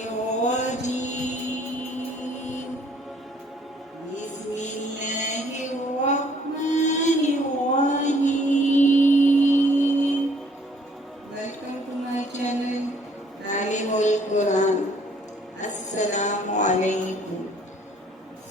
الرجيم بسم الله الرحمن الرحيم. Welcome to my channel Talimul Quran. Assalamu alaikum.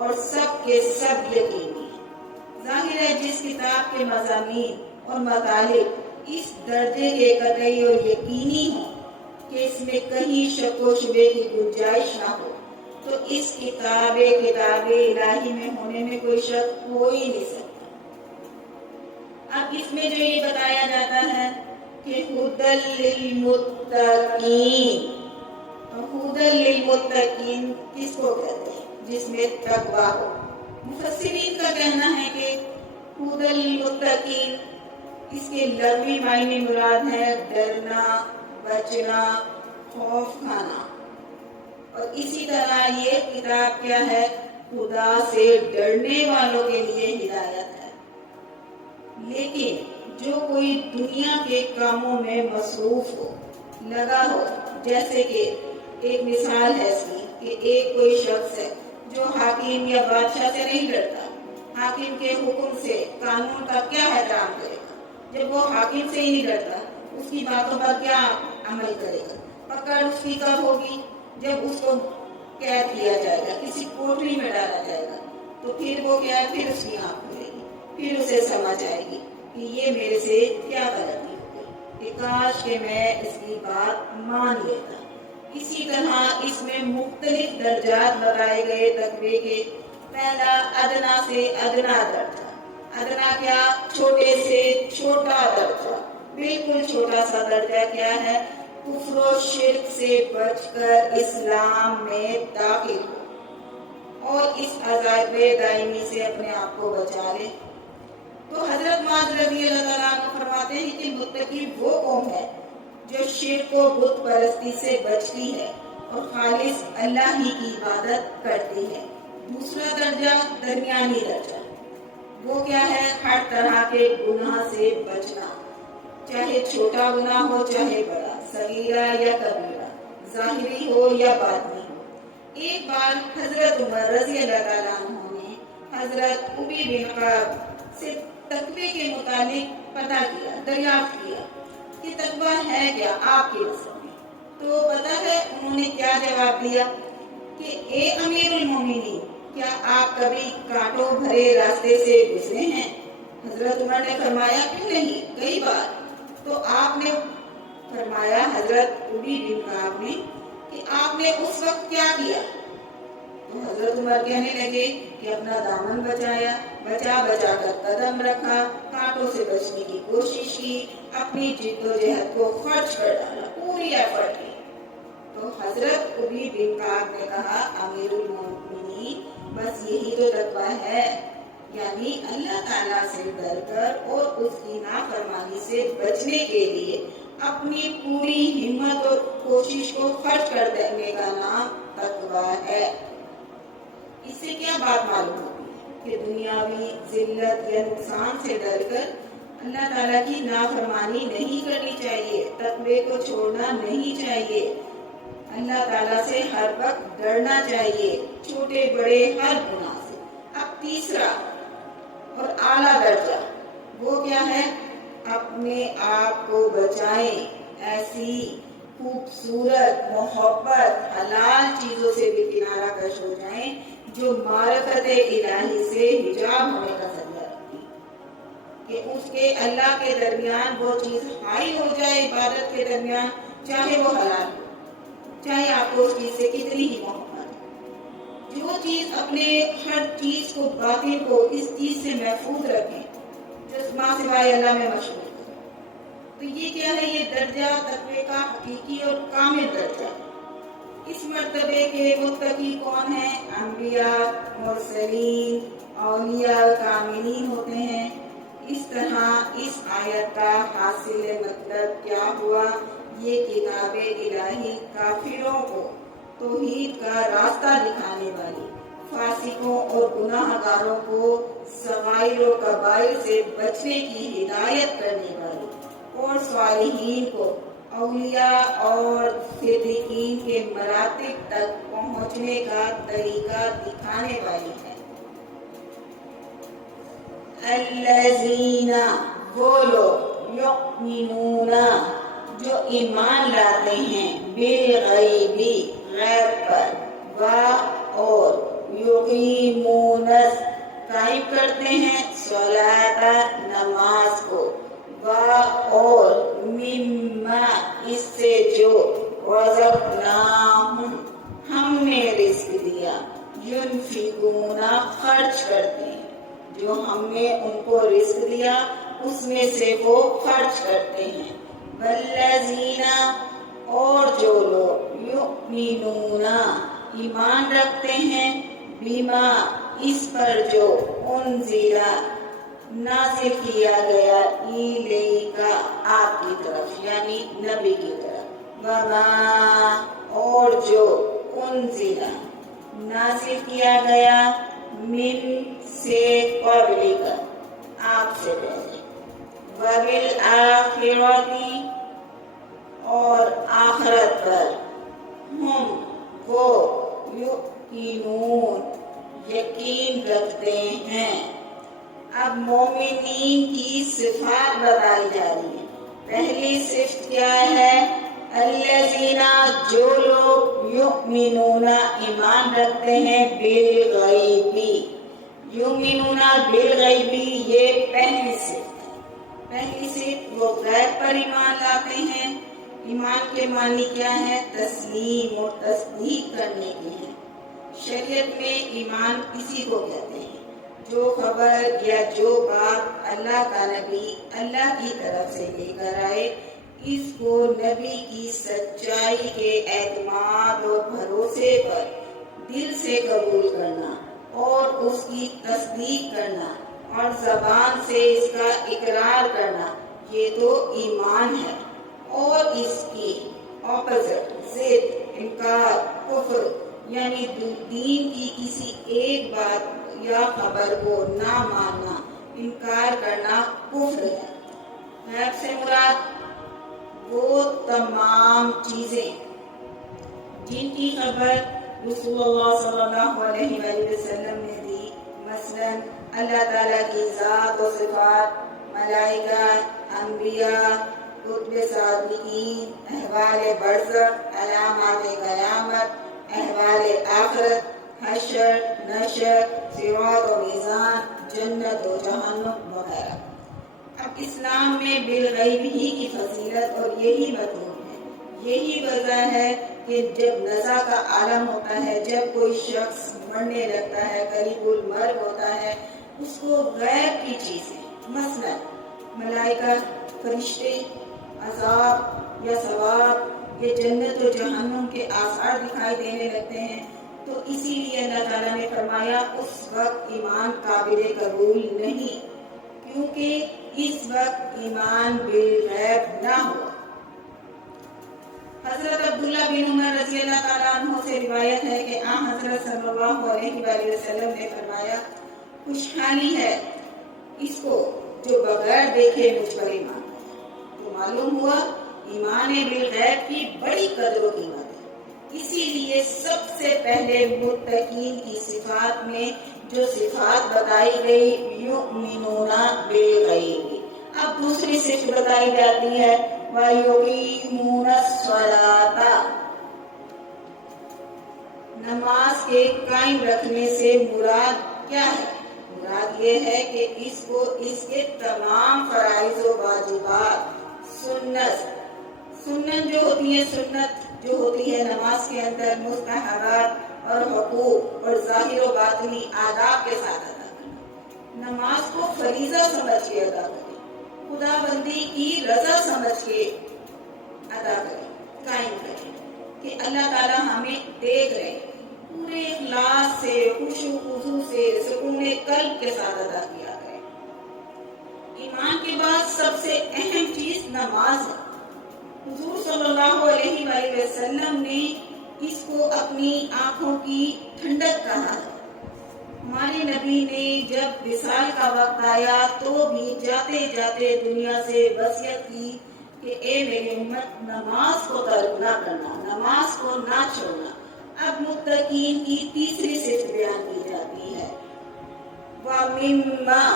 اور سب کے سب یقینی ہیں۔ ظاہر ہے جس کتاب کے مضامین اور مطالب اس درجے کے قطعی اور یقینی ہوں کہ اس میں کہیں شک و شبے کی گنجائش نہ ہو، تو اس کتاب الہی میں ہونے میں کوئی شک ہو ہی نہیں سکتا۔ اب اس میں جو یہ بتایا جاتا ہے کہ ہدی للمتقین، ہدی للمتقین کس کو کہتے ہیں؟ جس میں تقویٰ ہو۔ مفسرین کا کہنا ہے کہ ہدی للمتقین اس کے لغوی معنی مراد ہے ڈرنا، بچنا، خوف کھانا، اور اسی طرح یہ کتاب کیا ہے؟ خدا سے ڈرنے والوں کے لیے ہدایت ہے۔ لیکن جو کوئی دنیا کے کاموں میں مصروف ہو، لگا ہو، جیسے کہ ایک مثال ہے اس کی کہ ایک کوئی شخص ہے جو حاکم یا بادشاہ سے نہیں ڈرتا، حاکم کے حکم سے، قانون کا کیا احترام کرے گا؟ جب وہ حاکم سے ہی نہیں ڈرتا، اس کی باتوں پر کیا عمل کرے گا؟ پکڑ اس کی کب ہوگی؟ جب اس کو قید کیا جائے گا، کسی کوٹری میں ڈالا جائے گا، تو پھر وہ کیا ہے؟ پھر اس کی آنکھ کھلے گی، پھر اسے سمجھ آئے گی کہ یہ میرے سے کیا غلطی ہو گئی، کہ کاش کہ میں اس کی بات مان لیتا۔ اسی طرح اس میں مختلف درجات بتائے گئے تقوی کے۔ پہلا ادنا سے ادنا درجہ، ادنا کیا؟ چھوٹے سے چھوٹا درجہ، بالکل چھوٹا سا درجہ کیا ہے؟ کفر و شرک سے بچ کر اسلام میں داخل ہو اور اس عذاب دائمی سے اپنے آپ کو بچا لے۔ تو حضرت معاذ رضی اللہ تعالیٰ عنہ فرماتے ہیں کہ متقی وہ قوم ہے جو شرک و بت پرستی سے بچتی ہے اور خالص اللہ ہی کی عبادت کرتی ہے۔ دوسرا درجہ درمیانی درجہ، وہ کیا ہے؟ ہر طرح کے گناہ سے بچنا، چاہے چھوٹا گناہ ہو چاہے بڑا، صغیرہ یا کبیرہ، ظاہری ہو یا باطنی ہو۔ ایک بار حضرت عمر رضی اللہ تعالیٰ عنہ نے حضرت ابی بن کعب سے تقوی کے متعلق پتہ کیا، دریافت کیا کہ تقوی ہے کیا آپ کے نظر میں؟ تو پتہ ہے انہوں نے کیا جواب دیا کہ اے امیر المومنین، کیا آپ کبھی کانٹوں بھرے راستے سے گزرے ہیں؟ حضرت عمر نے فرمایا کیوں نہیں، کئی بار۔ تو آپ نے فرمایا حضرت ابی بن کعب نے کہ آپ نے اس وقت کیا کیا؟ تو حضرت عمر کہنے لگے کہ اپنا دامن بچایا، بچا کر قدم رکھا، کانٹوں سے بچنے کی کوشش کی، اپنی جد و جہد کو خرچ کر ڈالا، پوری ایفرٹ کی۔ تو حضرت ابی بن کعب نے کہا امیر المومنین بس یہی تو تقویٰ ہے، یعنی اللہ تعالیٰ سے ڈر کر اور اس کی نافرمانی سے بچنے کے لیے اپنی پوری ہمت اور کوشش کو خرچ کر دینے کا نام تقویٰ ہے۔ اس سے کیا بات معلوم ہوتی ہے کہ دنیاوی ذلت یا نقصان سے ڈر کر اللہ تعالیٰ کی نافرمانی نہیں کرنی چاہیے، تقوی کو چھوڑنا نہیں چاہیے، اللہ تعالیٰ سے ہر وقت ڈرنا چاہیے، چھوٹے بڑے ہر گناہ سے۔ اب تیسرا اور اعلیٰ درجہ وہ کیا ہے؟ اپنے آپ کو بچائیں ایسی خوبصورت، محبت، حلال چیزوں سے بھی کنارہ کش ہو جائیں جو معرفت الہی سے حجاب ہونے کا ذریعہ رکھتی، کہ اس کے اللہ کے درمیان وہ چیز حائل ہو جائے، عبادت کے درمیان، چاہے وہ حلال ہو، چاہے آپ کو اس چیز سے کتنی ہی محبت، جو چیز اپنے ہر چیز کو، باطن کو اس چیز سے محفوظ رکھیں جو ماں سوائے اللہ میں مشہور ہے۔ تو یہ کیا ہے؟ یہ درجہ تقوی کا حقیقی اور کامل درجہ۔ اس مرتبے کے متقی کون ہیں؟ انبیاء، مرسلین، اولیاء کاملین ہوتے ہیں۔ اس طرح اس آیت کا حاصل مطلب کیا ہوا؟ یہ کتاب الہی کافروں کو توحید کا راستہ دکھانے والی، فاسقوں اور گناہ گاروں کو صغائر و کبائر سے بچنے کی ہدایت کرنے والی، اور صالحین کو اولیاء اور صدیقین کے مراتب تک پہنچنے کا طریقہ دکھانے والی ہے۔ الذین، وہ لوگ، یؤمنون، جو ایمان لاتے ہیں، بالغیب، غیب پر، اور یقیمون قائم کرتے ہیں صلاۃ نماز کو، اور مما اس سے جو رزقناہم ہم نے رزق دیا، ينفقون خرچ کرتے ہیں، جو ہم نے ان کو رزق دیا اس میں سے وہ خرچ کرتے ہیں۔ والذین اور جو لوگ یؤمنون ایمان رکھتے ہیں، بما اس پر جو انزل نازل کیا گیا، الیک آپ کی طرف یعنی نبی کی طرف، وما اور جو انزل نازل کیا گیا، من سے قبلک آپ سے پہلے، وبالآخرۃ اور آخرت پر، ہم وہ یقینون یقین رکھتے ہیں۔ اب مومنین کی صفات بتائی جا رہی ہے۔ پہلی صفت کیا ہے؟ الذین جو لوگ یؤمنون ایمان رکھتے ہیں، بالغیبی یؤمنون بالغیبی یہ پہلی صفت ہے۔ پہلی صفت وہ غیب پر ایمان لاتے ہیں۔ ایمان کے معنی کیا ہے؟ تسلیم اور تصدیق کرنے کے ہیں۔ شریعت میں ایمان کسی کو کہتے ہیں جو خبر یا جو بات اللہ کا نبی اللہ کی طرف سے لے کر آئے، اس کو نبی کی سچائی کے اعتماد اور بھروسے پر دل سے قبول کرنا اور اس کی تصدیق کرنا اور زبان سے اس کا اقرار کرنا، یہ تو ایمان ہے۔ اور اس کی اپوزٹ ضد انکار کفر، یعنی دین کی کسی ایک بات یا خبر کو نہ ماننا، انکار کرنا کفر ہے۔ غیب سے مراد وہ تمام چیزیں جن کی خبر رسول اللہ صلی اللہ علیہ وآلہ وسلم نے دی، مثلا اللہ تعالیٰ کی ذات و صفات، ملائکہ، انبیاء، کتب صادقین، احوال برزخ، علامات قیامت، احوال آخرت، حشر، نشر، صراط و میزان، جنت و جہنم وغیرہ۔ اب اسلام میں بالغیب ہی کی فضیلت اور یہی مطلوب ہے۔ یہی وجہ ہے کہ جب نزا کا عالم ہوتا ہے، جب کوئی شخص مرنے لگتا ہے، قریب المرگ ہوتا ہے، اس کو غیب کی چیزیں مثلا ملائکہ، فرشتے، عذاب یا ثواب یا جنت و جہنم کے آثار دکھائی دینے لگتے ہیں، تو اسی لیے اللہ تعالیٰ نے فرمایا اس وقت ایمان قابل قبول نہیں، کیونکہ اس وقت ایمان بالغیب نہ ہوا۔ حضرت عبداللہ بن عمر رضی اللہ تعالیٰ عنہ سے روایت ہے کہ حضرت صلی اللہ علیہ وآلہ وسلم نے فرمایا، خوشحالی ہے اس کو جو بغیر دیکھے مجھ پر ایمان ہے۔ تو معلوم ہوا ایمان بالغیب کی بڑی قدر و قیمت ہے۔ اسی لیے سب سے پہلے متقین کی صفات میں جو صفات بتائی گئی، یؤمنون بالغیب۔ اب دوسری صفت بتائی جاتی ہے، وَيُقِيمُونَ الصَّلَاةَ، نماز کے قائم رکھنے سے مراد کیا ہے؟ مراد یہ ہے کہ اس کو اس کے تمام فرائض و واجبات، سنت جو ہوتی ہے، سنت جو ہوتی ہے نماز کے اندر، مستحبات اور حقوق اور ظاہر و باطنی آداب کے ساتھ ادا کرنا، نماز کو فریضہ سمجھ کے ادا کریں، خدا بندی کی رضا سمجھ کے ادا کریں، قائم کریں کہ اللہ تعالیٰ ہمیں دیکھ رہے، پورے اخلاص سے، خشوع و خضوع سے، سکون قلب کے ساتھ ادا کیا کریں۔ ایمان کے بعد سب سے اہم چیز نماز ہے۔ حضور صلی اللہ علیہ وآلہ وسلم نے اس کو اپنی آنکھوں کی ٹھنڈک کہا ہے۔ ہمارے نبی نے جب وصال کا وقت آیا تو بھی جاتے جاتے دنیا سے وصیت کی کہ اے میری امت، نماز کو ترک نہ کرنا، نماز کو نہ چھوڑنا۔ اب متقین کی تیسری صفت بیان کی جاتی ہے، وَمِمَّا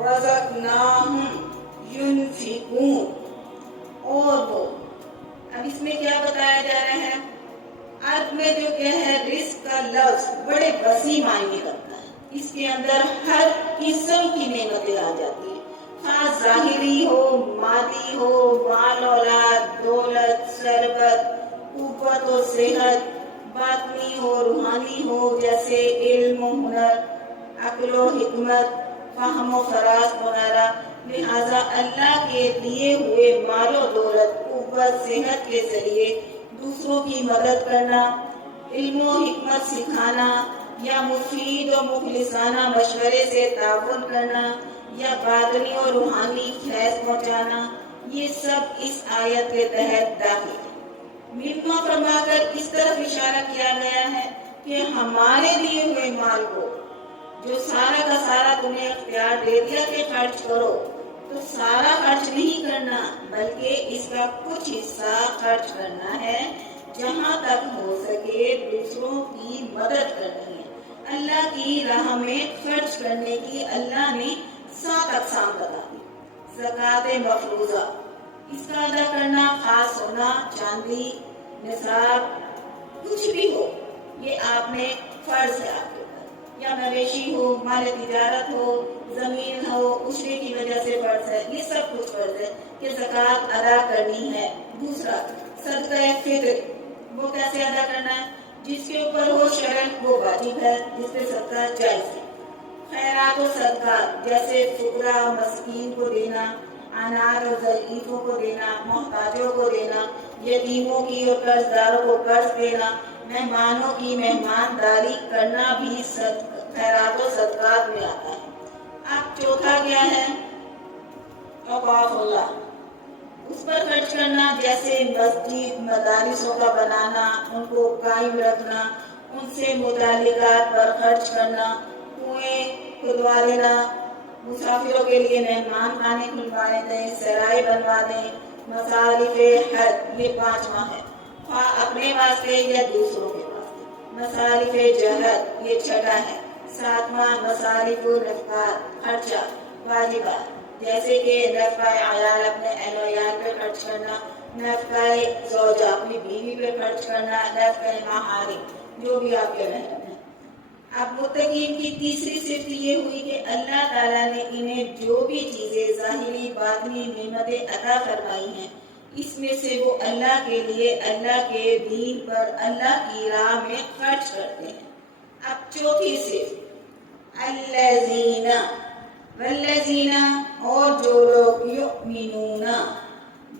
رَزَقْنَاهُمْ يُنْفِقُونَ، اور وہ اب اس میں کیا بتایا جا رہا ہے؟ عرب میں جو کہ ہے رزق کا لفظ بڑے وسیع معنی رکھتا ہے، اس کے اندر ہر قسم کی نعمتیں آ جاتی ہیں، خاص ظاہری ہو، مادی ہو، مال اولاد، دولت، ثروت، قوت و صحت، باطنی ہو، روحانی ہو، جیسے علم و ہنر، عقل و حکمت، فہم و فراست وغیرہ۔ لہذا اللہ کے دیے ہوئے مال و دولت، قوت، صحت کے ذریعے دوسروں کی مدد کرنا، علم و حکمت سکھانا، یا مفید و مخلصانہ مشورے سے تعاون کرنا، یا باطنی اور روحانی فیض پہنچانا، یہ سب اس آیت کے تحت داخل ہے۔ مما فرما کر اس طرف اشارہ کیا گیا ہے کہ ہمارے دیے ہوئے مال کو جو سارا کا سارا تمہیں اختیار دے دیا کہ خرچ کرو، تو سارا خرچ نہیں کرنا، بلکہ اس کا کچھ حصہ خرچ کرنا ہے، جہاں تک ہو سکے دوسروں کی مدد کرنی ہے۔ اللہ کی راہ میں خرچ کرنے کی اللہ نے 7 اقسام بتا دی۔ زکوٰۃ مفروضہ، اس کا ادا کرنا، خاص سونا، چاندی، نصاب، کچھ بھی ہو، یہ آپ نے فرض ہے آپ کے اوپر، یا مویشی ہو، مال تجارت ہو، زمین ہو، اجرے کی وجہ سے فرض ہے، یہ سب کچھ فرض ہے کہ زکوٰۃ ادا کرنی ہے۔ دوسرا صدقہ فطر، وہ کیسے ادا کرنا ہے؟ جس کے اوپر ہو شرعاً وہ واجب ہے، جس پہ صدقہ جائز ہے۔ خیرات و صدقات، جیسے فقراء و مسکین کو دینا، انار اور ضعیفوں کو دینا، محتاجوں کو دینا، یتیموں کی اور قرض داروں کو قرض دینا، مہمانوں کی مہمانداری کرنا بھی خیرات و صدقات میں آتا ہے۔ اب چوتھا کیا ہے؟ اوقاف اللہ، اس پر خرچ کرنا، جیسے مسجد مدارسوں کا بنانا، ان کو قائم رکھنا، ان سے متعلقات پر خرچ کرنا، کنویں کھدوا دینا، مسافروں کے لیے مہمان خانے کھلوا دیں، سرائے بنوا دیں، مصارف حج، یہ 5واں ہے، خواہ اپنے واسطے یا دوسروں کے واسطے۔ مصارف جہد، یہ 6واں ہے۔ 7واں مصارف و نفقات، خرچہ واجبات، جیسے کہ نفقہ عیال، اپنے اہل و عیال پہ خرچ کرنا، نفقہ زوجہ، اپنی بیوی پہ خرچ کرنا، نفقہ محارم، جو بھی آپ کے محرم ہیں۔ اب متقین کی تیسری صفت یہ ہوئی کہ اللہ تعالیٰ نے انہیں جو بھی چیزیں ظاہری باطنی نعمتیں عطا فرمائی ہیں، اس میں سے وہ اللہ کے لیے، اللہ کے دین پر، اللہ کی راہ میں خرچ کرتے ہیں۔ اب چوتھی صفت، الذین، والذین، اور جو لوگ یؤمنون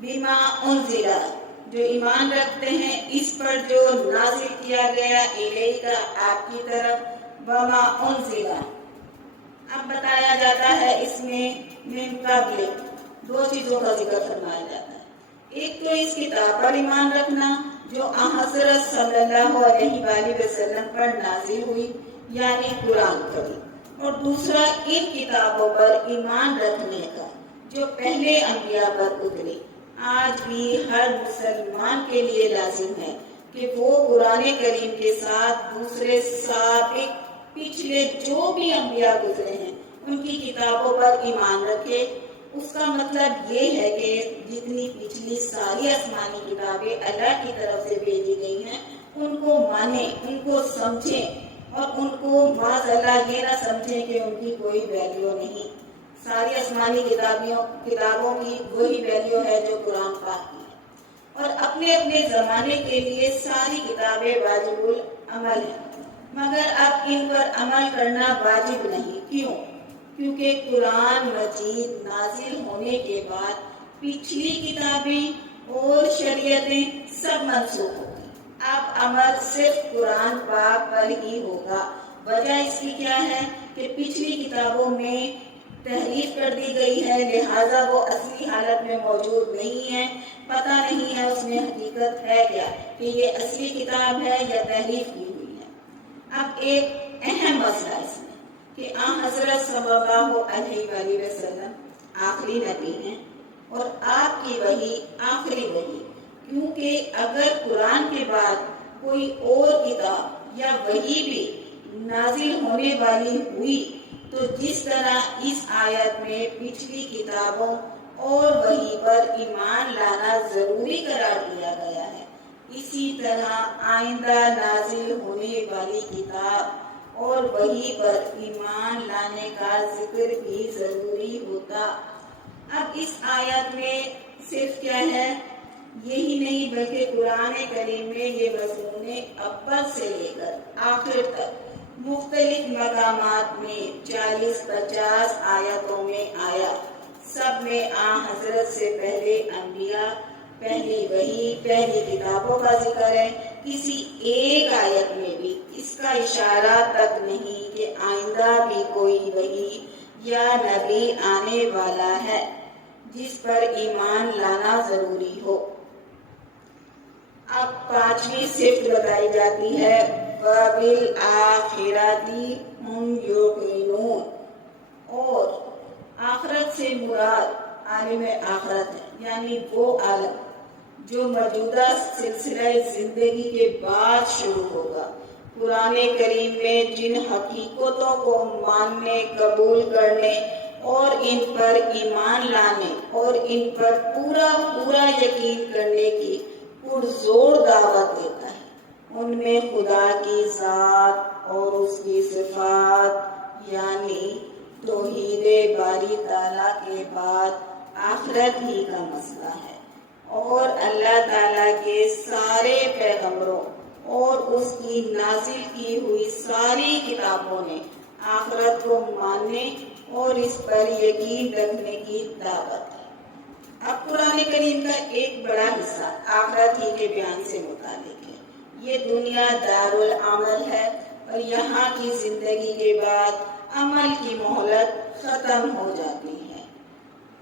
بما انزل، جو ایمان رکھتے ہیں اس پر جو نازل کیا گیا الیک، آپ کی طرف، وما انزل، اب بتایا جاتا ہے اس میں من قبل، 2 چیزوں کا ذکر فرمایا جاتا ہے۔ ایک تو اس کتاب پر ایمان رکھنا جو حضرت صلی اللہ علیہ وآلہ وسلم پر نازل ہوئی، یعنی قرآن کریم، اور دوسرا ان کتابوں پر ایمان رکھنے کا جو پہلے انبیاء پر اتری۔ آج بھی ہر مسلمان کے لیے لازم ہے کہ وہ قرآن کریم کے ساتھ دوسرے سابق پچھلے جو بھی انبیاء گزرے ہیں ان کی کتابوں پر ایمان رکھے۔ اس کا مطلب یہ ہے کہ جتنی پچھلی ساری آسمانی کتابیں اللہ کی طرف سے بھیجی گئی ہیں ان کو مانیں، ان کو سمجھیں، اور ان کو معاذاللہ یہ نہ سمجھیں کہ ان کی کوئی ویلیو نہیں۔ ساری آسمانی کتابوں کی وہی ویلیو ہے جو قرآن پاک کی ہے، اور اپنے اپنے زمانے کے لیے ساری کتابیں واجب العمل ہیں، مگر اب ان پر عمل کرنا واجب نہیں۔ کیوں؟ کیونکہ قرآن مجید نازل ہونے کے بعد پچھلی کتابیں اور شریعتیں سب منسوخ ہو گئی۔ اب عمل صرف قرآن پاک پر ہی ہوگا۔ وجہ اس کی کیا ہے کہ پچھلی کتابوں میں تحریف کر دی گئی ہے، لہٰذا وہ اصلی حالت میں موجود نہیں ہے، پتہ نہیں ہے اس میں حقیقت ہے کیا، کہ یہ اصلی کتاب ہے یا تحریف کی ہوئی ہے۔ اب ایک اہم مسئلہ اس میں کہ حضرت صلی اللہ علیہ وآلہ وسلم آخری نبی ہیں اور آپ کی وحی آخری وحی، کیونکہ اگر قرآن کے بعد کوئی اور کتاب یا وحی بھی نازل ہونے والی ہوئی تو جس طرح اس آیت میں پچھلی کتابوں اور وحی پر ایمان لانا ضروری قرار دیا گیا ہے، اسی طرح آئندہ نازل ہونے والی کتاب اور وحی پر ایمان لانے کا ذکر بھی ضروری ہوتا۔ اب اس آیت میں صرف کیا ہے، یہی نہیں بلکہ قرآن کریم میں یہ مضمون اول سے لے کر آخر تک مختلف مقامات میں 40-50 آیتوں میں آیا۔ سب میں حضرت سے پہلے انبیاء، پہلی وحی، پہلی کتابوں کا ذکر ہے۔ کسی ایک آیت میں بھی اس کا اشارہ تک نہیں کہ آئندہ بھی کوئی وحی یا نبی آنے والا ہے جس پر ایمان لانا ضروری ہو۔ اب 5ویں صفت بتائی جاتی ہے، وَبِالْآخِرَةِ هُمْ يُوقِنُونَ، اور آخرت سے مراد عالم آخرت ہے، یعنی وہ عالم جو موجودہ سلسلہ زندگی کے بعد شروع ہوگا۔ قرآن کریم میں جن حقیقتوں کو ماننے، قبول کرنے اور ان پر ایمان لانے اور ان پر پورا یقین کرنے کی پرزور دعوت دیتا ہے، ان میں خدا کی ذات اور اس کی صفات یعنی توحید باری تعالیٰ کے بعد آخرت ہی کا مسئلہ ہے، اور اللہ تعالیٰ کے سارے پیغمبروں اور اس کی نازل کی ہوئی ساری کتابوں نے آخرت کو ماننے اور اس پر یقین رکھنے کی دعوت ہے۔ اب قرآن کریم کا ایک بڑا حصہ آخرت ہی کے بیان سے متعلق ہے۔ یہ دنیا دار العمل ہے اور یہاں کی زندگی کے بعد عمل کی مہلت ختم ہو جاتی ہے۔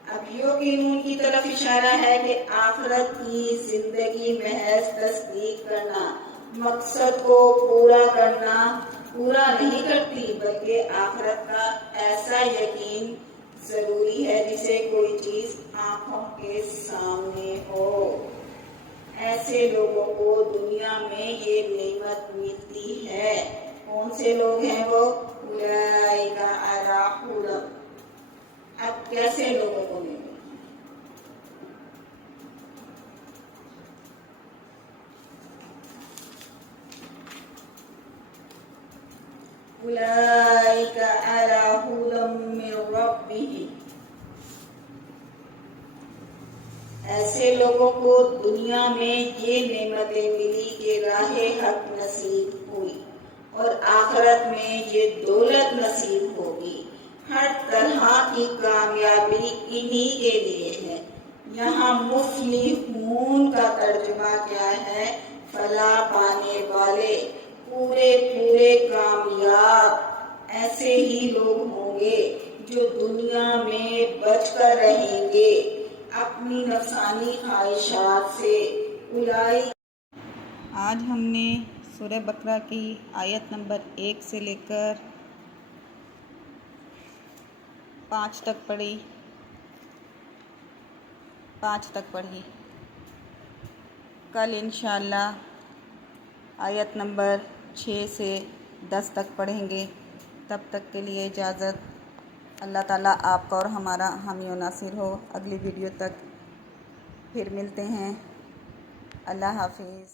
اب یقینون کی طرف اشارہ ہے کہ آخرت کی زندگی محض تصدیق کرنا، مقصد کو پورا کرنا پورا نہیں کرتی، بلکہ آخرت کا ایسا یقین ضروری ہے جسے کوئی چیز آنکھوں کے سامنے ہو۔ ایسے لوگوں کو دنیا میں یہ نعمت ملتی ہے۔ کون سے لوگ ہیں وہ؟ اولئک علی ہدی۔ اب کیسے لوگوں کو ملے؟ اولئک علی ہدی من ربہم۔ ایسے لوگوں کو دنیا میں یہ نعمتیں ملی کہ راہ حق نصیب ہوئی اور آخرت میں یہ دولت نصیب ہوگی۔ ہر طرح کی کامیابی انہی کے لیے ہے۔ یہاں مفلحون کا ترجمہ کیا ہے؟ فلاح پانے والے، پورے کامیاب۔ ایسے ہی لوگ ہوں گے جو دنیا میں بچ کر رہیں گے اپنی نفسانی خواہشات سے۔ آج ہم نے سورہ بقرہ کی آیت نمبر 1 سے لے کر 5 تک پڑھی۔ کل انشاءاللہ آیت نمبر 6 سے 10 تک پڑھیں گے۔ تب تک کے لیے اجازت۔ اللہ تعالیٰ آپ کا اور ہمارا حامی و ناصر ہو۔ اگلی ویڈیو تک پھر ملتے ہیں۔ اللہ حافظ۔